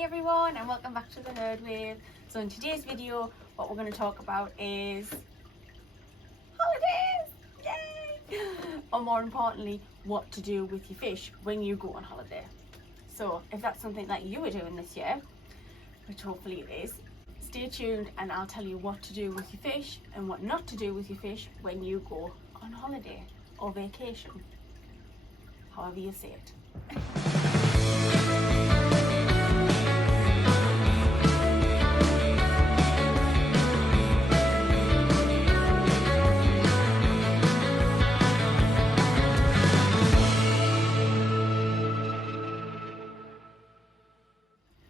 Hi everyone and welcome back to the Herd Wave. So in today's video what we're going to talk about is holidays! Yay! Or more importantly, what to do with your fish when you go on holiday. So if that's something that you are doing this year, which hopefully it is, stay tuned and I'll tell you what to do with your fish and what not to do with your fish when you go on holiday or vacation, however you say it.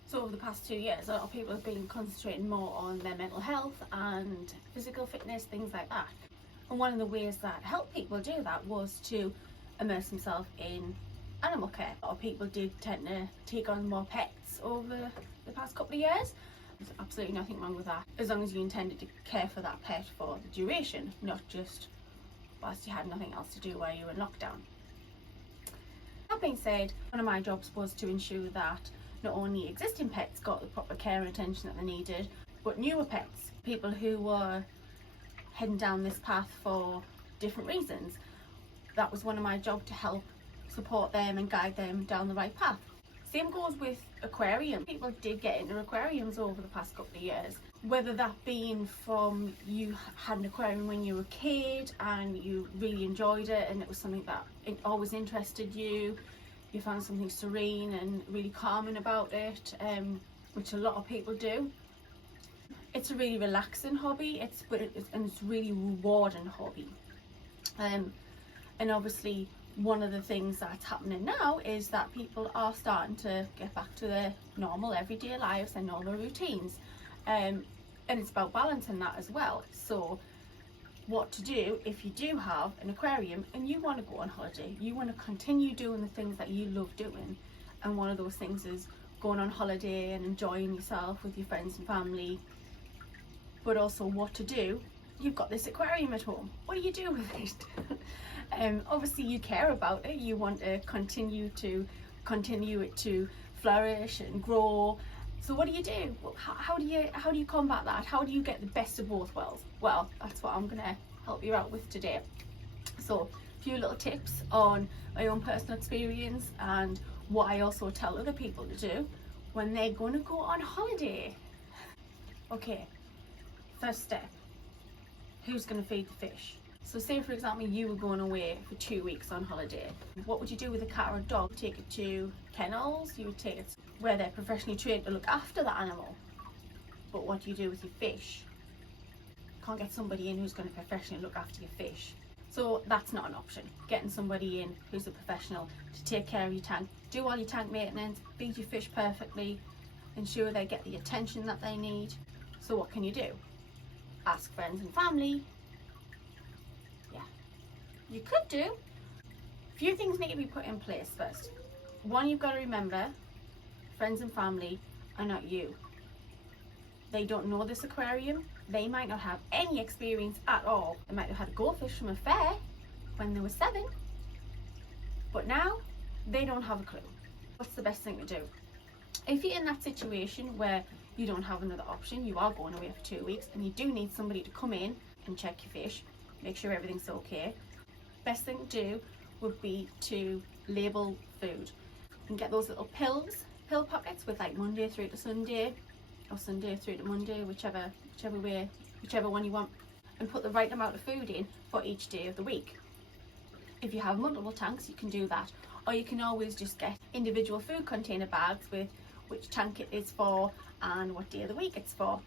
So over the past 2 years, a lot of people have been concentrating more on their mental health and physical fitness, things like that. And one of the ways that helped people do that was to immerse themselves in animal care. A lot of people did tend to take on more pets over the past couple of years. There's absolutely nothing wrong with that, as long as you intended to care for that pet for the duration, not just whilst you had nothing else to do while you were in lockdown. That being said, one of my jobs was to ensure that not only existing pets got the proper care and attention that they needed, but newer pets, people who were heading down this path for different reasons. That was one of my jobs, to help support them and guide them down the right path. Same goes with aquarium. People did get into aquariums over the past couple of years, whether that being from you had an aquarium when you were a kid and you really enjoyed it and it was something that it always interested you. You found something serene and really calming about it, which a lot of people do. It's a really relaxing hobby, it's really rewarding hobby. And obviously one of the things that's happening now is that people are starting to get back to their normal everyday lives and normal routines. And it's about balancing that as well. So what to do if you do have an aquarium and you want to go on holiday, you want to continue doing the things that you love doing, and one of those things is going on holiday and enjoying yourself with your friends and family, but also what to do. You've got this aquarium at home, what do you do with it? Obviously you care about it, you want to continue it to flourish and grow. So what do you do? How do you combat that? How do you get the best of both worlds? Well, that's what I'm going to help you out with today. So a few little tips on my own personal experience and what I also tell other people to do when they're going to go on holiday. Okay, first step, who's going to feed the fish? So say for example you were going away for 2 weeks on holiday. What would you do with a cat or a dog? Take it to kennels, you would take it where they're professionally trained to look after the animal. But what do you do with your fish? You can't get somebody in who's going to professionally look after your fish. So that's not an option. Getting somebody in who's a professional to take care of your tank, do all your tank maintenance, feed your fish perfectly, ensure they get the attention that they need. So what can you do? Ask friends and family. Yeah, you could do. A few things need to be put in place first. One, you've got to remember, friends and family are not you. They don't know this aquarium. They might not have any experience at all. They might have had a goldfish from a fair when they were 7, but now they don't have a clue. What's the best thing to do? If you're in that situation where you don't have another option, you are going away for 2 weeks and you do need somebody to come in and check your fish, make sure everything's okay, best thing to do would be to label food. You can get those little pill packets with like Monday through to Sunday or Sunday through to Monday, whichever one you want, and put the right amount of food in for each day of the week. If you have multiple tanks you can do that, or you can always just get individual food container bags with which tank it is for and what day of the week it's for.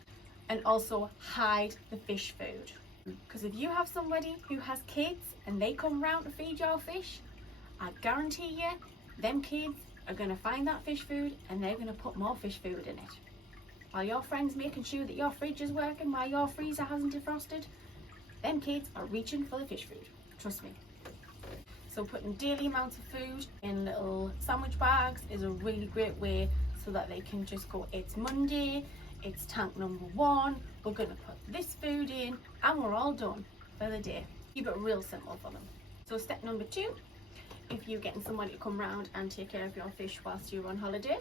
And also hide the fish food, because if you have somebody who has kids and they come round to feed your fish, I guarantee you them kids are going to find that fish food and they're going to put more fish food in it. While your friend's making sure that your fridge is working, while your freezer hasn't defrosted, them kids are reaching for the fish food, trust me. So putting daily amounts of food in little sandwich bags is a really great way, so that they can just go, it's Monday, it's tank number 1, we're going to put this food in and we're all done for the day. Keep it real simple for them. So step number 2, if you're getting somebody to come round and take care of your fish whilst you're on holiday,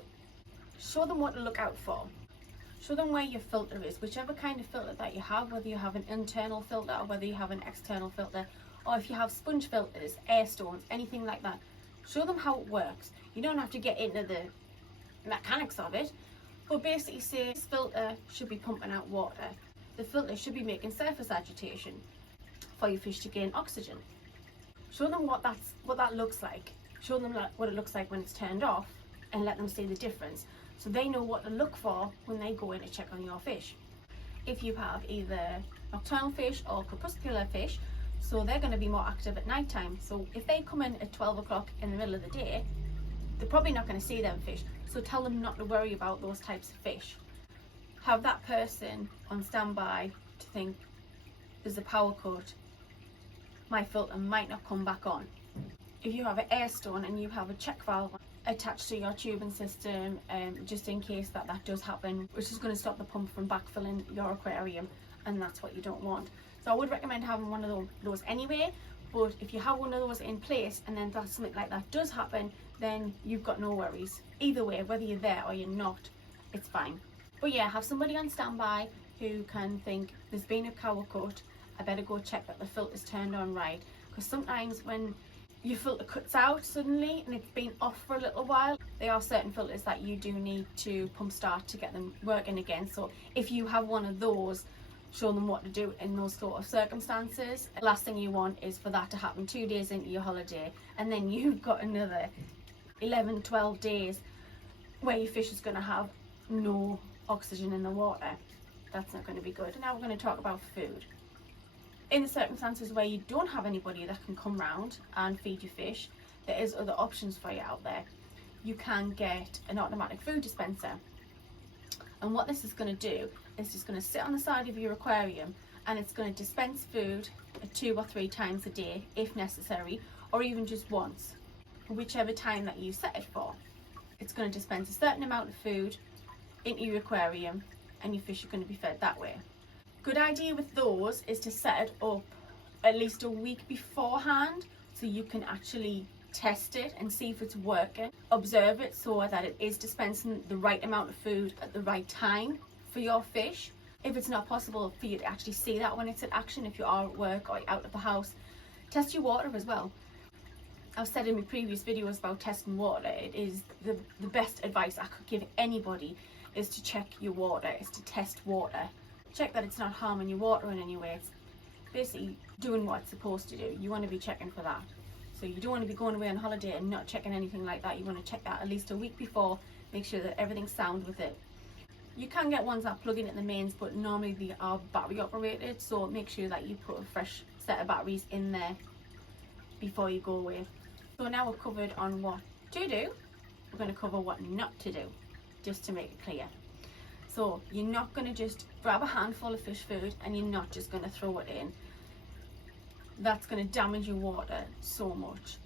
show them what to look out for. Show them where your filter is, whichever kind of filter that you have, whether you have an internal filter or whether you have an external filter, or if you have sponge filters, air stones, anything like that. Show them how it works. You don't have to get into the mechanics of it, but basically say this filter should be pumping out water. The filter should be making surface agitation for your fish to gain oxygen. Show them what that looks like. Show them what it looks like when it's turned off, and let them see the difference, so they know what to look for when they go in to check on your fish. If you have either nocturnal fish or crepuscular fish, so they're going to be more active at night time. So if they come in at 12 o'clock in the middle of the day, they're probably not going to see them fish. So tell them not to worry about those types of fish. Have that person on standby to think, there's a power cut, my filter might not come back on. If you have an air stone and you have a check valve attached to your tubing system, just in case that does happen, which is going to stop the pump from backfilling your aquarium, and that's what you don't want. So I would recommend having one of those anyway, but if you have one of those in place and then something like that does happen, then you've got no worries. Either way, whether you're there or you're not, it's fine. But yeah, have somebody on standby who can think, there's been a power cut, I better go check that the filter's turned on right. Because sometimes when your filter cuts out suddenly and it's been off for a little while, there are certain filters that you do need to pump start to get them working again. So if you have one of those, show them what to do in those sort of circumstances. The last thing you want is for that to happen 2 days into your holiday, and then you've got another 11-12 days where your fish is going to have no oxygen in the water. That's not going to be good. Now we're going to talk about food. In the circumstances where you don't have anybody that can come round and feed your fish, there is other options for you out there. You can get an automatic food dispenser, and what this is going to do is just going to sit on the side of your aquarium, and it's going to dispense food 2 or 3 times a day if necessary, or even just once, whichever time that you set it for. It's going to dispense a certain amount of food into your aquarium, and your fish are going to be fed that way. Good idea with those is to set it up at least a week beforehand, so you can actually test it and see if it's working. Observe it so that it is dispensing the right amount of food at the right time for your fish. If it's not possible for you to actually see that when it's in action, if you are at work or out of the house, test your water as well. I've said in my previous videos about testing water, it is the best advice I could give anybody, is to check your water, is to test water. Check that it's not harming your water in any way. It's basically doing what it's supposed to do. You want to be checking for that. So you don't want to be going away on holiday and not checking anything like that. You want to check that at least a week before, make sure that everything's sound with it. You can get ones that plug in at the mains, but normally they are battery operated, so make sure that you put a fresh set of batteries in there before you go away. So now we're covered on what to do, we're going to cover what not to do, just to make it clear. So you're not going to just grab a handful of fish food and you're not just going to throw it in. That's going to damage your water so much.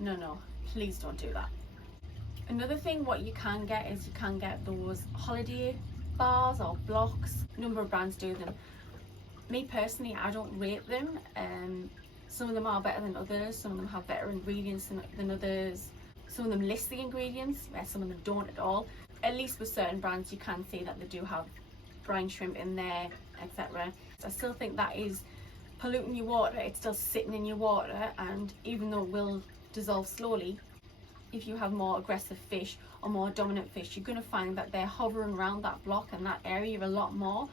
No, please don't do that. Another thing what you can get is you can get those holiday bars or blocks. A number of brands do them. Me personally, I don't rate them. Some of them are better than others. Some of them have better ingredients than others. Some of them list the ingredients, where some of them don't at all. At least with certain brands you can see that they do have brine shrimp in there, etc. I still think that is polluting your water. It's still sitting in your water, and even though it will dissolve slowly, if you have more aggressive fish or more dominant fish, you're going to find that they're hovering around that block and that area a lot more,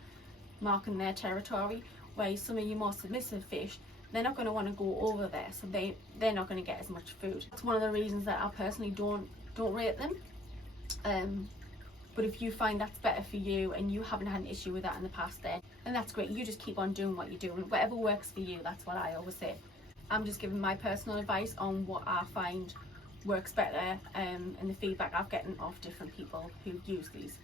marking their territory, where some of your more submissive fish, they're not going to want to go over there, so they're not going to get as much food. That's one of the reasons that I personally don't rate them. But if you find that's better for you and you haven't had an issue with that in the past, then that's great. You just keep on doing what you're doing. Whatever works for you, that's what I always say. I'm just giving my personal advice on what I find works better, and the feedback I've gotten off different people who use these.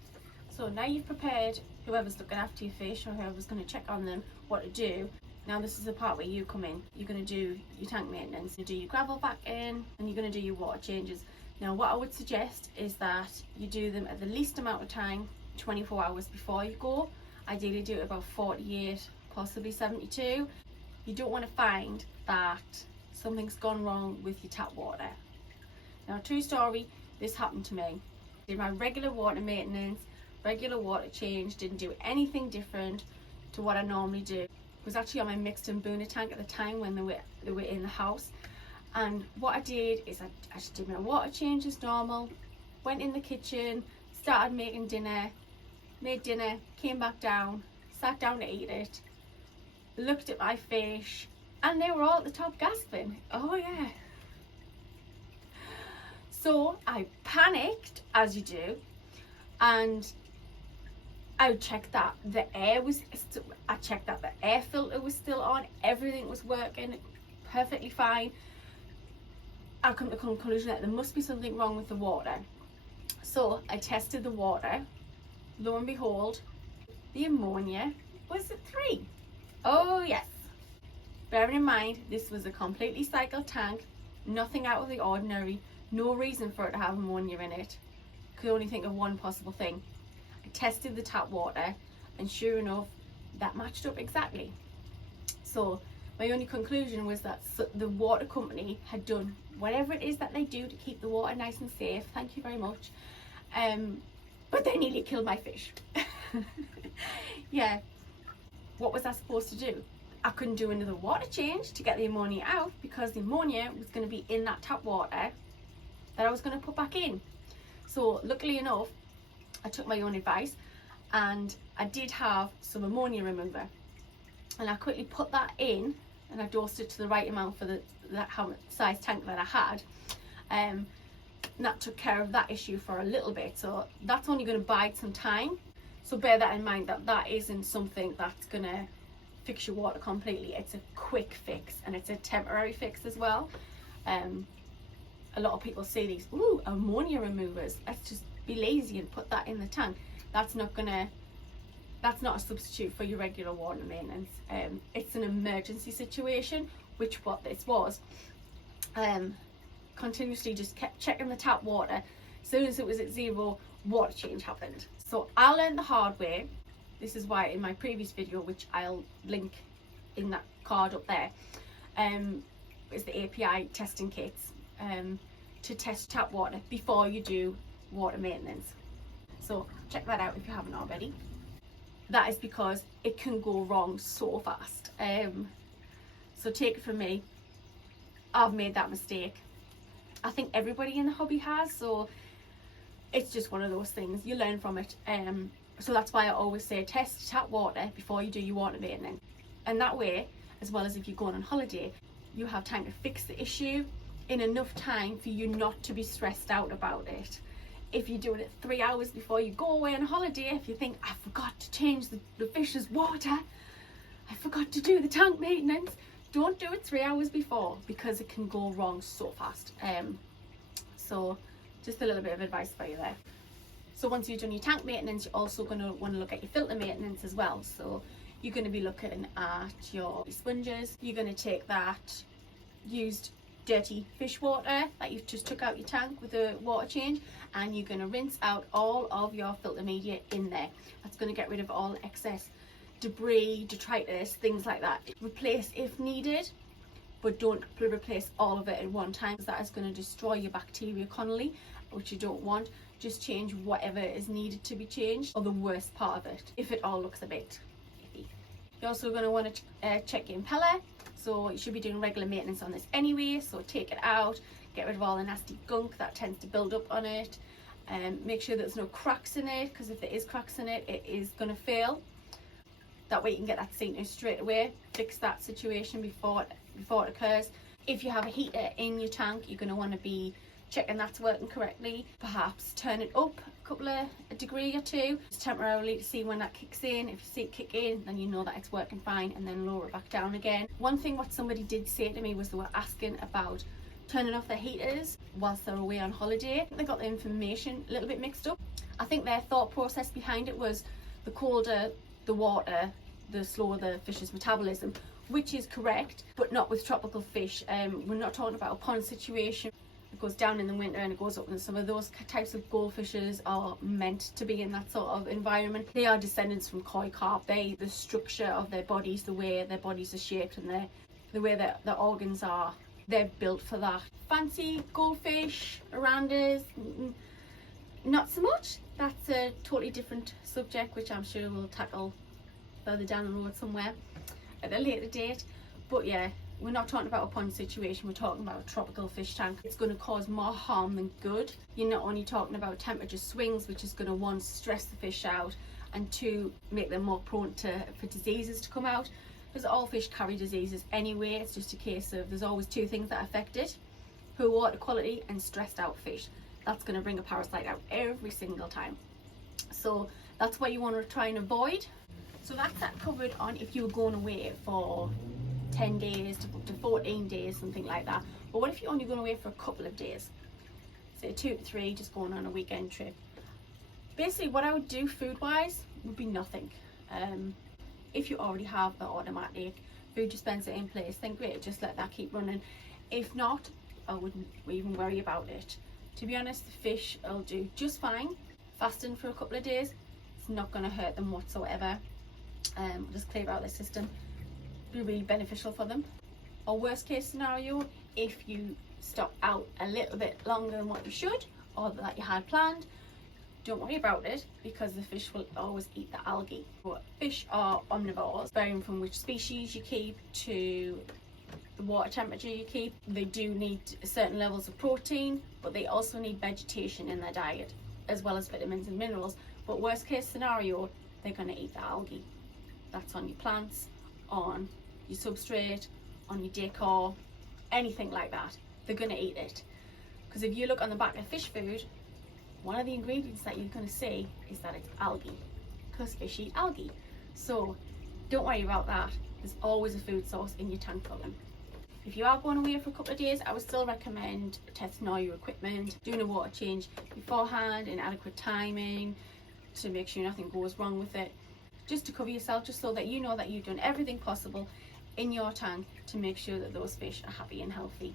So now you've prepared whoever's looking after your fish or whoever's going to check on them what to do. Now this is the part where you come in. You're going to do your tank maintenance, you do your gravel back in, and you're going to do your water changes. Now what I would suggest is that you do them at the least amount of time, 24 hours before you go. Ideally do it about 48, possibly 72. You don't want to find that something's gone wrong with your tap water. Now true story, this happened to me. Did my regular water maintenance, regular water change, didn't do anything different to what I normally do. It was actually on my mixed and burner tank at the time when they were in the house. And what I did is I just did my water change as normal, went in the kitchen, started making dinner, made dinner, came back down, sat down to eat it, looked at my fish, and they were all at the top gasping. Oh yeah. So I panicked, as you do, and I checked that the air filter was still on, everything was working perfectly fine. I come to the conclusion that there must be something wrong with the water. So I tested the water. Lo and behold, the ammonia was at 3. Oh yes. Bearing in mind, this was a completely cycled tank, nothing out of the ordinary, no reason for it to have ammonia in it. Could only think of one possible thing. I tested the tap water, and sure enough, that matched up exactly. So my only conclusion was that the water company had done whatever it is that they do to keep the water nice and safe. Thank you very much. But they nearly killed my fish. Yeah. What was I supposed to do? I couldn't do another water change to get the ammonia out, because the ammonia was going to be in that tap water that I was going to put back in. So luckily enough, I took my own advice, and I did have some ammonia remover, and I quickly put that in, and I dosed it to the right amount for that size tank that I had. And that took care of that issue for a little bit. So that's only going to bide some time. So bear that in mind, that that isn't something that's going to fix your water completely. It's a quick fix, and it's a temporary fix as well. A lot of people say these, ooh, ammonia removers, let's just be lazy and put that in the tank. That's not a substitute for your regular water maintenance. It's an emergency situation, which what this was. Continuously just kept checking the tap water. As soon as it was at 0, water change happened. So I learned the hard way. This is why in my previous video, which I'll link in that card up there, is the API testing kits to test tap water before you do water maintenance. So check that out if you haven't already. That is because it can go wrong so fast. So take it from me, I've made that mistake. I think everybody in the hobby has, so it's just one of those things, you learn from it. So that's why I always say test tap water before you do your water maintenance. And that way, as well as if you're going on holiday, you have time to fix the issue in enough time for you not to be stressed out about it. If you're doing it 3 hours before you go away on holiday, if you think, I forgot to change the fish's water, I forgot to do the tank maintenance, don't do it 3 hours before, because it can go wrong so fast. So just a little bit of advice for you there. So once you've done your tank maintenance, you're also going to want to look at your filter maintenance as well. So you're going to be looking at your sponges. You're going to take that used dirty fish water that you've just took out your tank with a water change, and you're going to rinse out all of your filter media in there. That's going to get rid of all excess debris, detritus, things like that. Replace if needed, but don't replace all of it at one time, because that is going to destroy your bacteria colony, which you don't want. Just change whatever is needed to be changed, or the worst part of it, if it all looks a bit iffy. You're also going to want to check your impeller. So you should be doing regular maintenance on this anyway, so take it out, get rid of all the nasty gunk that tends to build up on it, and make sure there's no cracks in it, because if there is cracks in it, it is going to fail. That way you can get that seen to straight away, fix that situation before it occurs. If you have a heater in your tank, you're going to want to be checking that's working correctly. Perhaps turn it up a degree or 2 just temporarily to see when that kicks in. If you see it kick in, then you know that it's working fine, and then lower it back down again. One thing what somebody did say to me was they were asking about turning off their heaters whilst they're away on holiday. I think they got the information a little bit mixed up. I think their thought process behind it was the colder the water, the slower the fish's metabolism, which is correct, but not with tropical fish. We're not talking about a pond situation. It goes down in the winter and it goes up, and some of those types of goldfishes are meant to be in that sort of environment. They are descendants from koi carp. The structure of their bodies, the way their bodies are shaped, and the way their organs are, they're built for that. Fancy goldfish around us, not so much. That's a totally different subject, which I'm sure we'll tackle further down the road somewhere at a later date. But yeah, we're not talking about a pond situation, we're talking about a tropical fish tank. It's going to cause more harm than good. You're not only talking about temperature swings, which is going to, one, stress the fish out, and two, make them more prone for diseases to come out, because all fish carry diseases anyway. It's just a case of there's always two things that affect it: poor water quality and stressed out fish. That's going to bring a parasite out every single time. So that's what you want to try and avoid. So that's that covered on if you were going away for 10 days to 14 days, something like that. But what if you're only going away for a couple of days, say 2 to 3, just going on a weekend trip? Basically what I would do food wise would be nothing. If you already have an automatic food dispenser in place, then great, just let that keep running. If not, I wouldn't even worry about it. To be honest, the fish will do just fine. Fasting for a couple of days, it's not going to hurt them whatsoever. Just clear out the system, be really beneficial for them. Or worst case scenario, if you stop out a little bit longer than what you should, or that you had planned, don't worry about it, because the fish will always eat the algae. But fish are omnivores, varying from which species you keep to the water temperature you keep. They do need certain levels of protein, but they also need vegetation in their diet, as well as vitamins and minerals. But worst case scenario, they're going to eat the algae. That's on your plants, on your substrate, on your decor, anything like that. They're going to eat it. Because if you look on the back of fish food, one of the ingredients that you're going to see is that it's algae, because fish eat algae. So don't worry about that. There's always a food source in your tank for them. If you are going away for a couple of days, I would still recommend testing all your equipment, doing a water change beforehand in adequate timing to make sure nothing goes wrong with it, just to cover yourself, just so that you know that you've done everything possible in your tank to make sure that those fish are happy and healthy.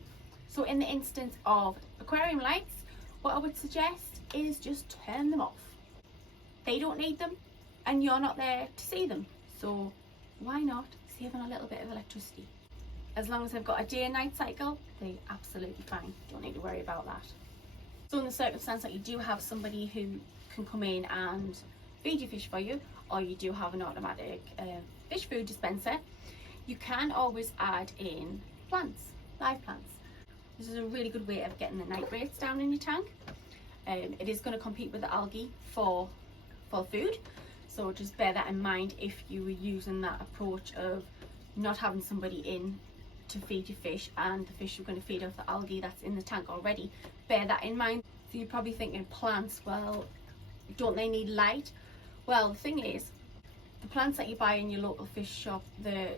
So in the instance of aquarium lights, what I would suggest is just turn them off. They don't need them and you're not there to see them, so why not save on a little bit of electricity? As long as they've got a day and night cycle, they're absolutely fine. Don't need to worry about that. So in the circumstance that you do have somebody who can come in and feed your fish for you, or you do have an automatic fish food dispenser, you can always add in plants, live plants. This is a really good way of getting the nitrates down in your tank. It is going to compete with the algae for food, so just bear that in mind if you were using that approach of not having somebody in to feed your fish and the fish are going to feed off the algae that's in the tank already. Bear that in mind. So you're probably thinking, plants, well, don't they need light? Well, the thing is, the plants that you buy in your local fish shop, the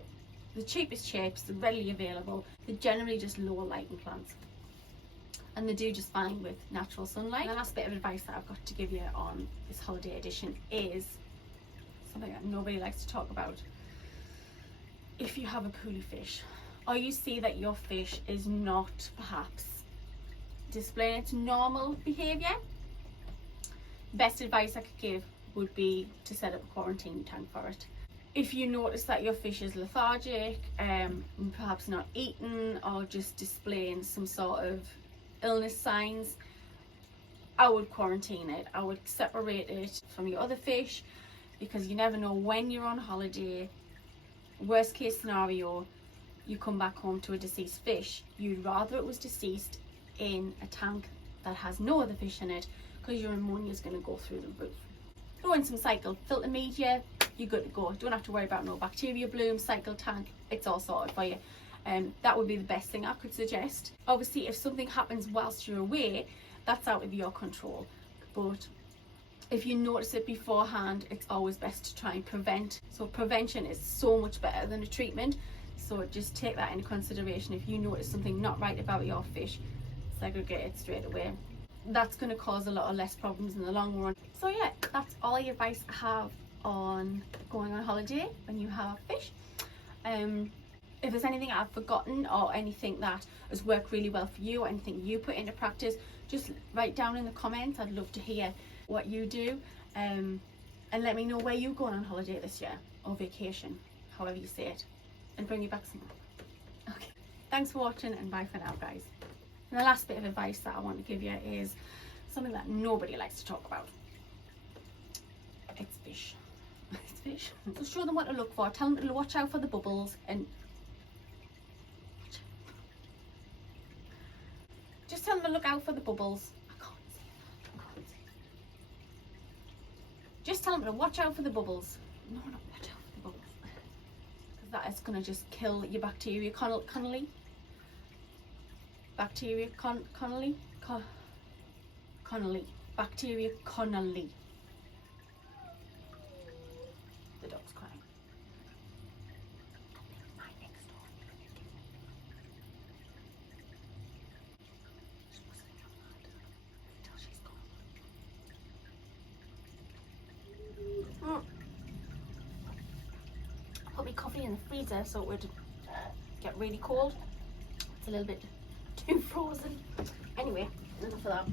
cheapest shapes, they're readily available, they're generally just lower lighting plants, and they do just fine with natural sunlight. And the last bit of advice that I've got to give you on this holiday edition is something that nobody likes to talk about. If you have a coolie fish, or you see that your fish is not perhaps displaying its normal behaviour, best advice I could give would be to set up a quarantine tank for it. If you notice that your fish is lethargic, perhaps not eating, or just displaying some sort of illness signs, I would quarantine it. I would separate it from your other fish, because you never know when you're on holiday. Worst case scenario, you come back home to a deceased fish. You'd rather it was deceased in a tank that has no other fish in it, because your ammonia is going to go through the roof. Throw in some cycled filter media, you're good to go. Don't have to worry about no bacteria bloom, cycle tank, it's all sorted for you. That would be the best thing I could suggest. Obviously, if something happens whilst you're away, that's out of your control. But if you notice it beforehand, it's always best to try and prevent. So prevention is so much better than a treatment. So just take that into consideration. If you notice something not right about your fish, segregate it straight away. That's going to cause a lot of less problems in the long run. So yeah, that's all the advice I have on going on holiday when you have fish. If there's anything I've forgotten, or anything that has worked really well for you, or anything you put into practice, just write down in the comments. I'd love to hear what you do, and let me know where you're going on holiday this year, or vacation, however you say it, and bring you back some more. Okay, thanks for watching, and bye for now, guys. And the last bit of advice that I want to give you is, something that nobody likes to talk about. It's fish. It's fish. So show them what to look for. Tell them to watch out for the bubbles and just tell them to look out for the bubbles. I can't see. Just tell them to watch out for the bubbles. No, not watch out for the bubbles. Because that is going to just kill your bacteria colony. Bacteria colony. Bacteria colony. The dog's crying. Right next door. She's whistling out loud until she's gone. I put my coffee in the freezer so it would get really cold. It's a little bit too frozen. Anyway, enough of that.